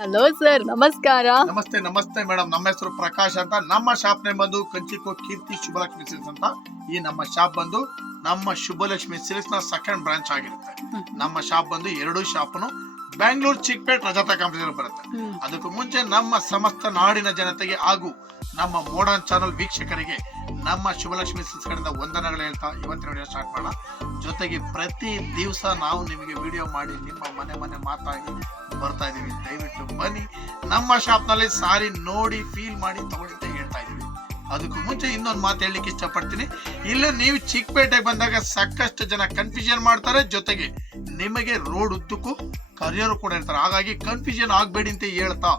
Hello sir ನಮಸ್ಕಾರ. ನಮಸ್ತೆ ನಮಸ್ತೆ ಮೇಡಮ್ ನಮ್ಮ ಹೆಸರು ಪ್ರಕಾಶ್ ಅಂತ. ನಮ್ಮ ಶಾಪ್ ನೇಮ್ ಬಂದು ಕಂಚಿಕೋ ಕೀರ್ತಿ ಶುಭಲಕ್ಷ್ಮಿ ಸಿಲ್ಸ್ ಅಂತ. ಈ ನಮ್ಮ ಶಾಪ್ ಬಂದು ನಮ್ಮ ಶುಭಲಕ್ಷ್ಮಿ ಸಿಲ್ಸ್ನ ಸೆಕೆಂಡ್ ಬ್ರಾಂಚ್ ಆಗಿರುತ್ತೆ. ನಮ್ಮ ಶಾಪ್ ಬಂದು ಎರಡು ಶಾಪ್ನು ಬ್ಯಾಂಗ್ಳೂರ್ ಚಿಕ್ಪೇಟ್ ರಜತಾ ಕಂಪನಿ ಬರುತ್ತೆ. ಅದಕ್ಕೂ ಮುಂಚೆ ನಮ್ಮ ಸಮಸ್ತ ನಾಡಿನ ಜನತೆಗೆ ಹಾಗೂ ನಮ್ಮ ಮೋಡನ್ ಚಾನಲ್ ವೀಕ್ಷಕರಿಗೆ ನಮ್ಮ ಶುಭಲಕ್ಷ್ಮಿ ಸಿಲ್ಕ್ಸ್ ಕಡೆಯಿಂದ ವಂದನೆಗಳು ಹೇಳ್ತಾ ಇವತ್ತಿನ ವಿಡಿಯೋ ಸ್ಟಾರ್ಟ್ ಮಾಡೋಣ. ಜೊತೆಗೆ ಪ್ರತಿ ದಿವಸ ನಾವು ನಿಮಗೆ ವಿಡಿಯೋ ಮಾಡಿ ನಿಮ್ಮ ಮನೆ ಮನೆ ಮಾತಾಡಿ ಬರ್ತಾ ಇದ್ದೀವಿ. ದಯವಿಟ್ಟು ಬನ್ನಿ. ನಮ್ಮ ಶಾಪ್ನಲ್ಲಿ ಸಾರಿ ನೋಡಿ ಫೀಲ್ ಮಾಡಿ ತಗೊಳ್ಳಿ ಅಂತ ಹೇಳ್ತಾ ಇದೀವಿ ಅದಕ್ಕೂ ಮುಂಚೆ ಇನ್ನೊಂದು ಮಾತು ಹೇಳಲಿಕ್ಕೆ ಇಷ್ಟಪಡ್ತೀನಿ. ಇಲ್ಲಿ ನೀವು ಚಿಕ್ಕಪೇಟೆಗೆ ಬಂದಾಗ ಸಾಕಷ್ಟು ಜನ ಕನ್ಫ್ಯೂಷನ್ ಮಾಡ್ತಾರೆ. ಜೊತೆಗೆ ನಿಮಗೆ ರೋಡ್ ಉದ್ದಕ್ಕೂ ಕರಿಯರು ಕೂಡ ಇರ್ತಾರೆ ಹಾಗಾಗಿ ಕನ್ಫ್ಯೂಷನ್ ಆಗಬೇಡಿ ಅಂತ ಹೇಳ್ತಾ.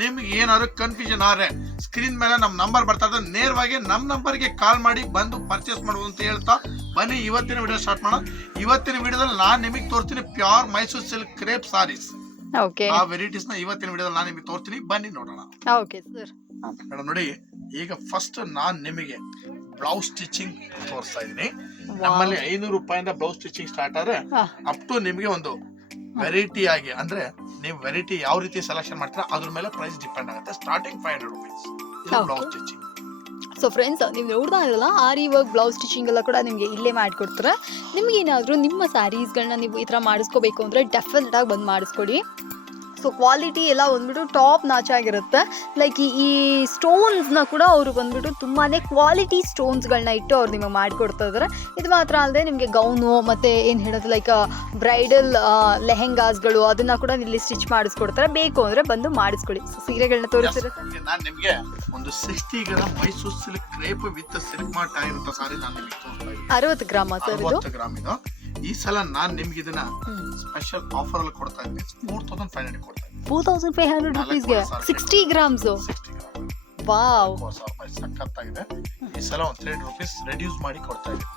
ನಿಮ್ಗೆ ಏನಾದ್ರು ಕನ್ಫ್ಯೂಷನ್ ಆದ್ರೆ ಸ್ಕ್ರೀನ್ ಮೇಲೆ ನಮ್ಮ ನಂಬರ್ ಬರ್ತಾ ಇದೆ ನೇರವಾಗಿ ನಮ್ಮ ನಂಬರ್ಗೆ ಕಾಲ್ ಮಾಡಿ ಬಂದು ಪರ್ಚೇಸ್ ಮಾಡ್ಬೋದು ಅಂತ ಹೇಳ್ತಾ. ಬನ್ನಿ ಇವತ್ತಿನ ವಿಡಿಯೋ ಸ್ಟಾರ್ಟ್ ಮಾಡೋಣ. ಇವತ್ತಿನ ವಿಡಿಯೋದಲ್ಲಿ ನಾನು ನಿಮಗೆ ತೋರಿಸ್ತೀನಿ pure Mysore silk crepe saris okay ಆ ವೆರೈಟೀಸ್ನ ಇವತ್ತಿನ ವಿಡಿಯೋದಲ್ಲಿ ನಾನು ನಿಮಗೆ ತೋರಿಸ್ತೀನಿ. ಬನ್ನಿ ನೋಡೋಣ. ಓಕೆ ಸರ್ ಮೇಡಮ್ ನೋಡಿ ಈಗ ಫಸ್ಟ್ ನಾನ್ ನಿಮಗೆ ಬ್ಲೌಸ್ ಸ್ಟಿಚಿಂಗ್ ತೋರಿಸ್ತಾ ಇದ್ದೀನಿ. ನಮ್ಮಲ್ಲಿ ಐನೂರು ರೂಪಾಯಿಂದ ಬ್ಲೌಸ್ ಸ್ಟಿಚಿಂಗ್ ಸ್ಟಾರ್ಟ್ ಆದ್ರೆ ಅಪ್ ಟು ನಿಮಗೆ ಒಂದು ವೆರೈಟಿ ಆಗಿ ಅಂದ್ರೆ ನೀವು ವೆರೈಟಿ ಯಾವ ರೀತಿ ಸೆಲೆಕ್ಷನ್ ಮಾಡ್ತೀರಾ ಅದ್ರ ಮೇಲೆ ಪ್ರೈಸ್ ಡಿಪೆಂಡ್ ಆಗುತ್ತೆ. ಸ್ಟಾರ್ಟಿಂಗ್ ಫೈವ್ ಹಂಡ್ರೆಡ್ ರುಪೀಸ್ ಇದು ಬ್ಲೌಸ್ ಸ್ಟಿಚಿಂಗ್ ಸೊ ಫ್ರೆಂಡ್ಸ್ ನೀವು ನೋಡ್ತಾ ಇರಲ್ಲ ಆರಿ ವರ್ಕ್ ಬ್ಲೌಸ್ ಸ್ಟಿಚಿಂಗ್ ಎಲ್ಲ ಕೂಡ ನಿಮಗೆ ಇಲ್ಲೇ ಮಾಡಿಕೊಡ್ತಾರೆ. ನಿಮ್ಗೆ ಏನಾದರೂ ನಿಮ್ಮ ಸ್ಯಾರೀಸ್ಗಳನ್ನ ನೀವು ಈ ಥರ ಮಾಡಿಸ್ಕೋಬೇಕು ಅಂದರೆ ಡೆಫಿನೆಟ್ ಆಗಿ ಬಂದು ಮಾಡಿಸ್ಕೊಡಿ. ಸೊ ಕ್ವಾಲಿಟಿ ಎಲ್ಲ ಬಂದ್ಬಿಟ್ಟು ಟಾಪ್ ನಾಚಾಗಿರುತ್ತೆ ಲೈಕ್ ಈ ಸ್ಟೋನ್ಸ್ನ ಕೂಡ ಅವರು ಬಂದ್ಬಿಟ್ಟು ತುಂಬಾ ಕ್ವಾಲಿಟಿ ಸ್ಟೋನ್ಸ್ಗಳನ್ನ ಇಟ್ಟು ಅವ್ರು ನಿಮಗೆ ಮಾಡಿಕೊಡ್ತಾ ಇದ್ದಾರೆ ಇದು ಮಾತ್ರ ಅಲ್ಲದೆ ನಿಮಗೆ ಗೌನು ಮತ್ತು ಏನು ಹೇಳೋದು ಲೈಕ್ ಬ್ರೈಡಲ್ ಲೆಹೆಂಗಾಸ್ಗಳು ಅದನ್ನು ಕೂಡ ಇಲ್ಲಿ ಸ್ಟಿಚ್ ಮಾಡಿಸ್ಕೊಡ್ತಾರೆ. ಬೇಕು ಅಂದರೆ ಬಂದು ಮಾಡಿಸ್ಕೊಳ್ಳಿ. ಸೀರೆಗಳನ್ನ ತೋರಿಸಿದ್ರೆ ನಾನು ನಿಮಗೆ ಒಂದು sixty gram Mysore silk crepe with silk sari ನಾನು ನಿಮಗೆ ಅರವತ್ತು ಗ್ರಾಮ ಸರ್ ಇದು? ಗ್ರಾಮ್ ಇದು. ಈ ಸಲ ನಾನು ನಿಮ್ಗೆ ಇದನ್ನ ಸ್ಪೆಷಲ್ ಆಫರ್ ಅಲ್ಲಿ ಕೊಡ್ತಾ ಇದ್ದೀನಿ. ಫೋರ್ ತೌಸಂಡ್ ಫೈವ್ ಹಂಡ್ರೆಡ್ ಕೊಡ್ತಾ ಇದ್ದೀನಿ. ಫೋರ್ ತೌಸಂಡ್ ಫೈವ್ ಹಂಡ್ರೆಡ್ ರುಪೀಸ್ಗೆ ಸಿಕ್ಸ್ಟಿ ಗ್ರಾಮ್ಸ್ ವಾವ್ ಸಖತ್ತಾಗಿದೆ. ಈ ಸಲ ಒಂದು ತ್ರೀ ರುಪೀಸ್ ರೆಡ್ಯೂಸ್ ಮಾಡಿ ಕೊಡ್ತಾ ಇದ್ದೀನಿ.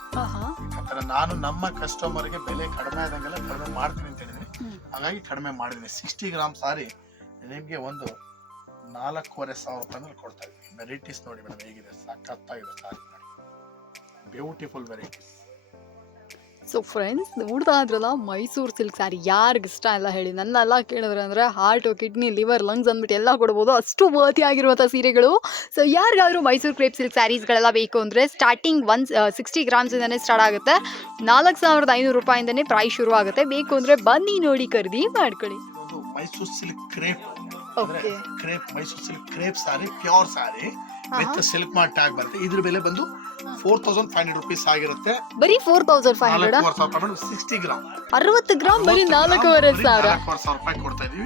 ಯಾಕಂದ್ರೆ ನಾನು ನಮ್ಮ ಕಸ್ಟಮರ್ಗೆ ಬೆಲೆ ಕಡಿಮೆ ಆದಂಗೆಲ್ಲ ಕಡಿಮೆ ಮಾಡ್ತೀನಿ ಅಂತ ಹೇಳಿದ್ದೀನಿ ಹಾಗಾಗಿ ಕಡಿಮೆ ಮಾಡಿದ್ದೀನಿ. ಸಿಕ್ಸ್ಟಿ ಗ್ರಾಮ್ ಸಾರಿ ನಿಮಗೆ ಒಂದು ನಾಲ್ಕೂವರೆ ಸಾವಿರ ರೂಪಾಯಿ ಕೊಡ್ತಾ ಇದ್ದೀನಿ. ವೆರೈಟೀಸ್ ನೋಡಿ ಮೇಡಮ್ ಹೇಗಿದೆ? ಸಖತ್ತಾಗಿದೆ sari. Beautiful varieties so friends ನೋಡ್ತಾ ಇದ್ರಲ್ಲ ಮೈಸೂರು ಸಿಲ್ಕ್ ಸ್ಯಾರಿ ಯಾರಿಗೆ ಇಷ್ಟ ಎಲ್ಲ ಹೇಳಿ. ನನ್ನೆಲ್ಲ ಕೇಳಿದ್ರೆ ಅಂದರೆ ಹಾರ್ಟು ಕಿಡ್ನಿ ಲಿವರ್ ಲಂಗ್ಸ್ ಅಂದ್ಬಿಟ್ಟು ಎಲ್ಲ ಕೊಡ್ಬೋದು. ಅಷ್ಟು ವರ್ತಿ ಆಗಿರುವಂಥ ಸೀರೆಗಳು. ಸೊ ಯಾರಿಗಾದ್ರೂ ಮೈಸೂರು ಕ್ರೇಪ್ ಸಿಲ್ಕ್ ಸ್ಯಾರೀಸ್ಗಳೆಲ್ಲ ಬೇಕು ಅಂದರೆ ಸ್ಟಾರ್ಟಿಂಗ್ ಒನ್ ಸಿಕ್ಸ್ಟಿ ಗ್ರಾಮ್ಸಿಂದನೇ ಸ್ಟಾರ್ಟ್ ಆಗುತ್ತೆ. ನಾಲ್ಕು ಸಾವಿರದ ಐನೂರು ರೂಪಾಯಿಂದನೇ ಪ್ರೈಸ್ ಶುರು ಆಗುತ್ತೆ. ಬೇಕು ಅಂದರೆ ಬನ್ನಿ ನೋಡಿ ಖರೀದಿ ಮಾಡ್ಕೊಳ್ಳಿ. Mysore silk crepe okay crepe Mysore silk crepe sari pure sari with silk mark tag ಬರುತ್ತೆ. ಇದ್ರ ಬೆಲೆ ಬಂದು four thousand five hundred rupees ಆಗಿರುತ್ತೆ. ಬರೀ four thousand five hundred sixty gram ಅರವತ್ತು ಗ್ರಾಮ್ ಬರೀ ನಾಲ್ಕೂವರೆ ಸಾವಿರ. ಸಾವಿರ ರೂಪಾಯಿ ಕೊಡ್ತಾ ಇದೀವಿ.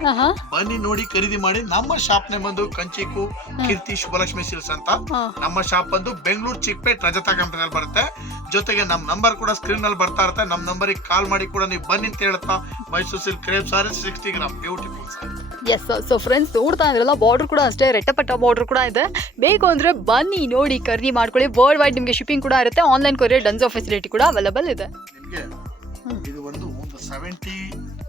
ಬನ್ನಿ ನೋಡಿ ಖರೀದಿ ಮಾಡಿ. ನಮ್ಮ ಶಾಪ್ ನೇ ಬಂದು ಕಂಚಿಕು ಕೀರ್ತಿ ಶುಭಲಕ್ಷ್ಮಿ ಸಿಲ್ಸ್ ಅಂತ. ನಮ್ಮ ಶಾಪ್ ಬಂದು ಬೆಂಗಳೂರು ಚಿಕ್ಪೇಟ್ ರಜತಾ ಕಂಪನಿಯಲ್ಲಿ ಬರುತ್ತೆ. ಜೊತೆಗೆ ನಮ್ಮ ನಂಬರ್ ಕೂಡ ಸ್ಕ್ರೀನ್ನಲ್ಲಿ ಬರ್ತಾ ಇರುತ್ತೆ. ನಮ್ಮ ನಂಬರಿಗೆ ಕಾಲ್ ಮಾಡಿ ಕೂಡ ನೀವು ಬನ್ನಿ ಅಂತ ಹೇಳ್ತಾ Mysore silk crepe sari sixty gram beautiful sari yes so friends ನೋಡ್ತಾ ಇದ್ರಲ್ಲ ಬಾರ್ಡರ್ ಕೂಡ ಅಷ್ಟೇ ರೆಟ್ಟಪಟ್ಟ ಬಾರ್ಡರ್ ಕೂಡ ಇದೆ. ಬೇಕು ಅಂದರೆ ಬನ್ನಿ ನೋಡಿ ಖರೀದಿ ಮಾಡ್ಕೊಳ್ಳಿ. ವರ್ಲ್ಡ್ ವೈಡ್ ನಿಮಗೆ ಶಿಪ್ಪಿಂಗ್ ಕೂಡ ಇರುತ್ತೆ. ಆನ್ಲೈನ್ ಕೊರಿಯರ್ ಡನ್ಸೋ ಫೆಸಿಲಿಟಿ ಕೂಡ ಅವೈಲಬಲ್ ಇದೆ. ನಿಮಗೆ ಇದು ಒಂದು ಒಂದು ಸೆವೆಂಟಿ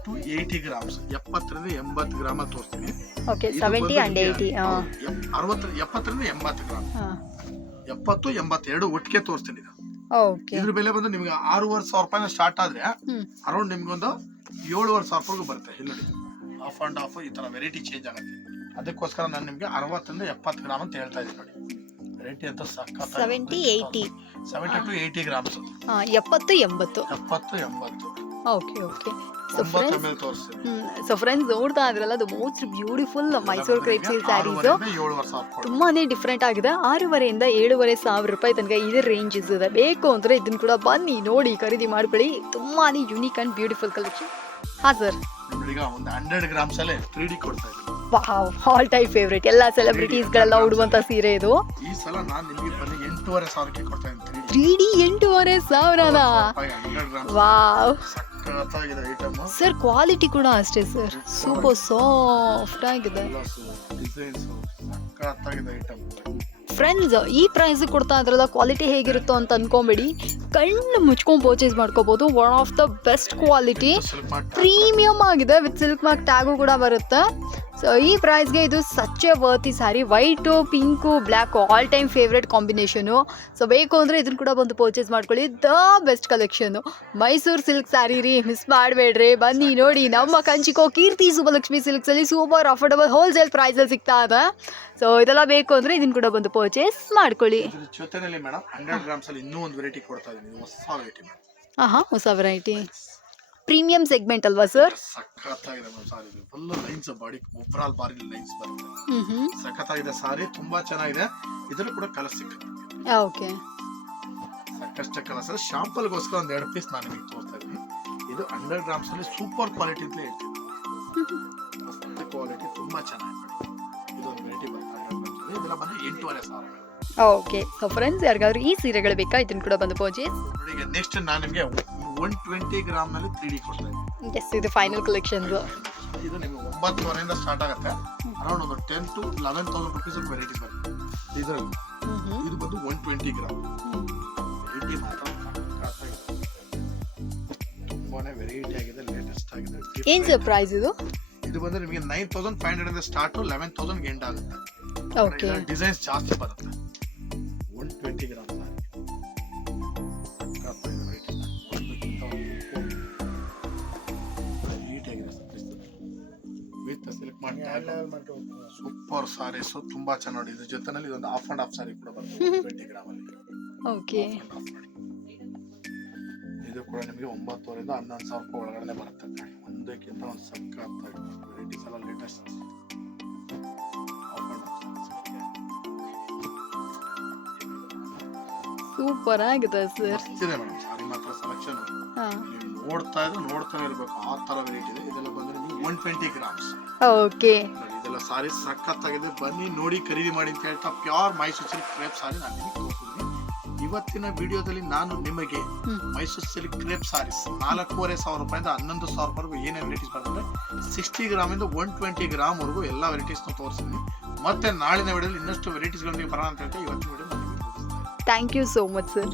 ಟು ಏಯ್ಟಿ ಗ್ರಾಮ್ಸ್ ಎಪ್ಪತ್ತರಿಂದ ಎಂಬತ್ತು ಗ್ರಾಮ ತೋರಿಸ್ತೀನಿ. ಓಕೆ ಸೆವೆಂಟಿ ನಿಮ್ಗೆ, ಏಯ್ಟಿ ಹೌದು, ಎಪ್- ಅರವತ್ತು ಎಪ್ಪತ್ತರಿಂದ ಎಂಬತ್ತು ಗ್ರಾಮ್. ಎಪ್ಪತ್ತು ಎಂಬತ್ತೆರಡು ಒಟ್ಟಿಗೆ ತೋರಿಸ್ತೀನಿ ಇದು ಓಕೆ ಇದ್ರ ಬೆಲೆ ಬಂದು ನಿಮ್ಗೆ ಆರೂವರೆ ಸಾವಿರ ರೂಪಾಯಿನ ಸ್ಟಾರ್ಟ್ ಆದ್ರೆ ಅರೌಂಡ್ ನಿಮ್ಗೊಂದು ಏಳುವರೆ ಸಾವಿರ ರೂಪಾಯಿಗೂ ಬರುತ್ತೆ ಇಲ್ಲಿ ನೋಡಿ. ಆಫ್ ಅಂಡ್ ಆಫ್ ಈ ತರ ವೆರೈಟಿ ಚೇಂಜ್ ಆಗುತ್ತೆ. ಅದಕ್ಕೋಸ್ಕರ ನಾನು ನಿಮಗೆ ಅರವತ್ತರಿಂದ ಎಪ್ಪತ್ತು ಗ್ರಾಮ್ ಅಂತ ಹೇಳ್ತಾ ಇದ್ದೀನಿ ನೋಡಿ. ವೆರೈಟಿ ಅಂತ ಸಖತ್ 70, 80. ಸೆವೆಂಟಿ ಟು ಏಯ್ಟಿ ಗ್ರಾಮ್ಸ್ ಎಪ್ಪತ್ತು ಎಂಬತ್ತು. ಎಪ್ಪತ್ತು ಎಂಬತ್ತು. Okay okay so friends so friends ನೋಡ್ತಾ ಇದ್ರಲ್ಲ ಅದು most beautiful Mysore crepe silk saris. ತುಂಬಾನೇ ಡಿಫ್ರೆಂಟ್ ಆಗಿದೆ. ಆರೂವರೆಯಿಂದ ಏಳುವರೆ ಸಾವಿರ ರೂಪಾಯಿ ತನಕ ಇದ್ರ ರೇಂಜ್ ಇದೆ. ಬೇಕು ಅಂದರೆ ಇದನ್ನ ಕೂಡ ಬನ್ನಿ ನೋಡಿ ಖರೀದಿ ಮಾಡ್ಕೊಳ್ಳಿ. ತುಂಬಾನೇ ಯುನೀಕ್ ಅಂಡ್ ಬ್ಯೂಟಿಫುಲ್ ಕಲೆಕ್ಷನ್ ಹಾಂ ಸರ್. ನಿಮ್ಗೆ ಈಗ ಒಂದು ಹಂಡ್ರೆಡ್ ಗ್ರಾಮ್ಸ್ ಅಲ್ಲೇ ತ್ರೀ ಡಿ ಕೊಡ್ತಾ ಇದ್ದೀನಿ ವಾವ್ ಆಲ್ ಟೈಪ್ ಫೇವ್ರೇಟ್ ಎಲ್ಲ ಸೆಲೆಬ್ರಿಟೀಸ್ಗಳೆಲ್ಲ ಉಡುವಂಥ ಸೀರೆ ಇದು. ಈ ಸಲ ನಾನು ನಿಮಗೆ ಬನ್ನಿ ಎಂಟೂವರೆ ಸಾವಿರಕ್ಕೆ ಕೊಡ್ತಾ ಇದ್ದೀನಿ ತ್ರೀ ತ್ರೀ ಡಿ ಎಂಟೂವರೆ ಸಾವಿರನ? ವಾವ್. ಸಖತ್ತಾಗಿದೆ ಐಟಮ್ ಸರ್ ಕ್ವಾಲಿಟಿ ಕೂಡ ಅಷ್ಟೇ ಸರ್. ಸೂಪರ್ ಸಾಫ್ಟ್ ಆಗಿದೆ. ಡಿಸೈನ್ಸ್ ಸಖತ್ತಾಗಿದೆ ಐಟಮ್ ಫ್ರೆಂಡ್ಸ್ ಈ ಪ್ರೈಸ್ ಕೊಡ್ತಾ ಇದ್ರಲ್ಲ ಕ್ವಾಲಿಟಿ ಹೇಗಿರುತ್ತೋ ಅಂತ ಅನ್ಕೊಂಬೇಡಿ. ಕಣ್ಣು ಮುಚ್ಕೊಂಡು ಪರ್ಚೇಸ್ ಮಾಡ್ಕೋಬಹುದು one of the best quality premium premium ಆಗಿದೆ. ವಿತ್ ಸಿಲ್ಕ್ ಮಾರ್ಕ್ ಟ್ಯಾಗು ಕೂಡ ಬರುತ್ತೆ. ಸೊ ಈ ಪ್ರೈಸ್ಗೆ ಇದು such a worthy sari white pink black all time favourite combination so ಬೇಕು ಅಂದರೆ ಇದನ್ನು ಕೂಡ ಬಂದು ಪರ್ಚೇಸ್ ಮಾಡ್ಕೊಳ್ಳಿ. The best collection Mysore silk sari ರೀ. ಮಿಸ್ ಮಾಡಬೇಡ್ರಿ. ಬನ್ನಿ ನೋಡಿ. ನಮ್ಮ ಕಂಚಿಕೋ ಕೀರ್ತಿ ಸುಬ್ಬಲಕ್ಷ್ಮಿ ಸಿಲ್ಕ್ಸಲ್ಲಿ ಸೂಪರ್ ಅಫೋರ್ಡಬಲ್ ಹೋಲ್ಸೇಲ್ ಪ್ರೈಸಲ್ಲಿ ಸಿಗ್ತಾ ಇದೆ. ಸೊ ಇದೆಲ್ಲ ಬೇಕು ಅಂದರೆ ಇದನ್ನು ಕೂಡ ಬಂದು ಪರ್ಚೇಸ್ ಮಾಡ್ಕೊಳ್ಳಿ. ಜೊತೆಯಲ್ಲಿ ಮೇಡಮ್ ಹಂಡ್ರೆಡ್ ಗ್ರಾಮ್ಸಲ್ಲಿ ಇನ್ನೂ ಒಂದು ವೆರೈಟಿ ಕೊಡ್ತಾ ಇದ್ದೀನಿ. ಹೊಸ ವೆರೈಟಿ ಮೇಡಮ್ ಹಾಂ ಹಾಂ ಹೊಸ ವೆರೈಟಿ ಪ್ರೀಮಿಯಂ ಸೆಗ್ಮೆಂಟ್ ಅಲ್ವಾ ಸರ್ ಸಖತ್ತಾಗಿದೆ ಮೇಡಮ್ ಸಾರಿ. ಇದು full lines body over all lines ಬರುತ್ತೆ. ಸಖತ್ತಾಗಿದೆ ಸಾರಿ ತುಂಬಾ ಚೆನ್ನಾಗಿದೆ. ಇದರಲ್ಲೂ ಕೂಡ ಕಲರ್ ಓಕೆ ಸಾಕಷ್ಟು ಕಲರ್ಸ್ ಶಾಂಪಲ್ಗೋಸ್ಕರ ಒಂದು ಎರಡು ಪೀಸ್ ನಾನು ನಿಮಗೆ ತೋರಿಸ್ತಾ ಇದ್ದೀನಿ. ಇದು ಹಂಡ್ರೆಡ್ ಗ್ರಾಮ್ಸ್ ಅಲ್ಲಿ ಸೂಪರ್ ಕ್ವಾಲಿಟಿ ಅಂತ ಹೇಳ್ತೀನಿ ಕ್ವಾಲಿಟಿ ತುಂಬಾ ಚೆನ್ನಾಗಿದೆ. ಅಲ್ಲಿ ಇದೆಲ್ಲ ಬಂದು ಎಂಟೂವರೆ ಸಾವಿರ ಓಕೆ ಸೊ ಫ್ರೆಂಡ್ಸ್ ಯಾರಿಗಾದ್ರೂ ಈ ಸೀರೆಗಳು ಬೇಕಾ? ಇದನ್ನ ಕೂಡ ಬಂದು ಪರ್ಚೇಸ್ ನೋಡಿ ನೆಕ್ಸ್ಟ್ ನಾನು ನಿಮಗೆ ಒನ್ ಟ್ವೆಂಟಿ ಗ್ರಾಮ್ನಲ್ಲಿ ತ್ರೀ ಡಿ ಕೊಡ್ತಾ ಇದ್ದೀನಿ. ಎಸ್ ಇದು ಫೈನಲ್ ಕಲೆಕ್ಷನ್ ಇದು ನಿಮಗೆ ಒಂಬತ್ತುವರೆಯಿಂದ ಸ್ಟಾರ್ಟ್ ಆಗುತ್ತೆ. ಅರೌಂಡ್ ಒಂದು ten to eleven thousand rupees variety ಬರುತ್ತೆ. ಇದರಲ್ಲಿ ಇದು ಬಂದು ಒನ್ ಟ್ವೆಂಟಿ ಗ್ರಾಮ್ ವೆರೈಟಿ ಮಾತ್ರ. ತುಂಬಾನೇ ವೆರೈಟಿ ಆಗಿದೆ ಲೇಟೆಸ್ಟ್ ಆಗಿದೆ. ಏನು ಸರ್ different. ಪ್ರೈಸ್ ಇದು? ಇದು ಬಂದ್ರೆ ನಿಮಗೆ ನೈನ್ ತೌಸಂಡ್ ಫೈವ್ ಹಂಡ್ರೆಡ್ ಇಂದ ಸ್ಟಾರ್ಟ್ ಲೆವೆನ್ ತೌಸಂಡ್ ಎಂಡ್ ಆಗುತ್ತೆ. ಡಿಸೈನ್ಸ್ ಜಾಸ್ತಿ ಬರುತ್ತೆ. One twenty gram. ಸೆಲೆಕ್ಟ್ ಮಾಡಿ ಸೂಪರ್ ಸಾರೀಸ್ ತುಂಬಾ ಚೆನ್ನಾಗಿ ಇದ್ರ ಜೊತೆನಲ್ಲಿ ಇದೊಂದು ಆಫ್ ಅಂಡ್ ಆಫ್ ಸಾರಿ ಕೂಡ ಬರುತ್ತೆ ಟ್ವೆಂಟಿ ಗ್ರಾಮ್ ಅಲ್ಲಿ. ಓಕೆ. ಇದು ಕೂಡ ನಿಮಗೆ ಒಂಬತ್ತುವರೆಯಿಂದ ಹನ್ನೊಂದು ಸಾವಿರ ರೂಪಾಯಿ ಒಳಗಡೆ ಬರುತ್ತೆ. ಒಂದಕ್ಕಿಂತ ಒಂದು ಸಕ್ಕತ್ತಾಗಿ ವೆರೈಟೀಸ್ ಎಲ್ಲ ಲೇಟೆಸ್ಟ್ ಸೂಪರ್ ಆಗಿದೆ ಸರ್. ಇದೆ ಮೇಡಮ್. ಸಾರಿ ಮಾತ್ರ ಸೆಲೆಕ್ಷನ್ ನೀವು ನೋಡ್ತಾ ಇದ್ರೆ ನೋಡ್ತಾನೆ ಇರಬೇಕು. ಆ ತರ ವೆರೈಟಿ ಇದೆ. ಇದೆಲ್ಲ ಬಂದ್ರೆ ನೀವು ಒನ್ ಟ್ವೆಂಟಿ ಗ್ರಾಮ್ಸ್ ಓಕೆ. ಇದೆಲ್ಲ ಸಾರಿ ಸಖತ್ತಾಗಿದೆ. ಬನ್ನಿ ನೋಡಿ ಖರೀದಿ ಮಾಡಿ ಅಂತ ಹೇಳ್ತಾ pure Mysore silk crepe sari ನಾನು ನಿಮಗೆ ತೋರಿಸಿದ್ದೀನಿ ಇವತ್ತಿನ ವಿಡಿಯೋದಲ್ಲಿ ನಾನು ನಿಮಗೆ. ಮೈಸೂರು ಸಿಲ್ಕ್ ಕ್ರೇಪ್ ಸಾರೀಸ್ ನಾಲ್ಕೂವರೆ ಸಾವಿರ ರೂಪಾಯಿಂದ ಹನ್ನೊಂದು ಸಾವಿರ ರೂಪಾಯಿ ಏನೇನು ವೆರೈಟೀಸ್ ಬರ್ತದೆ ಸಿಕ್ಸ್ಟಿ ಗ್ರಾಮಿಂದ ಒನ್ ಟ್ವೆಂಟಿ ಗ್ರಾಮ್ವರೆಗೂ ಎಲ್ಲ ವೆರೈಟೀಸ್ನ ತೋರಿಸ್ತೀನಿ. ಮತ್ತೆ ನಾಳಿನ ವಿಡಿಯೋದಲ್ಲಿ ಇನ್ನಷ್ಟು ವೆರೈಟೀಸ್ಗಳು ನೀವು ಬರೋಣ ಅಂತ ಹೇಳ್ತಾ ಇವತ್ತಿನ video thank you so much sir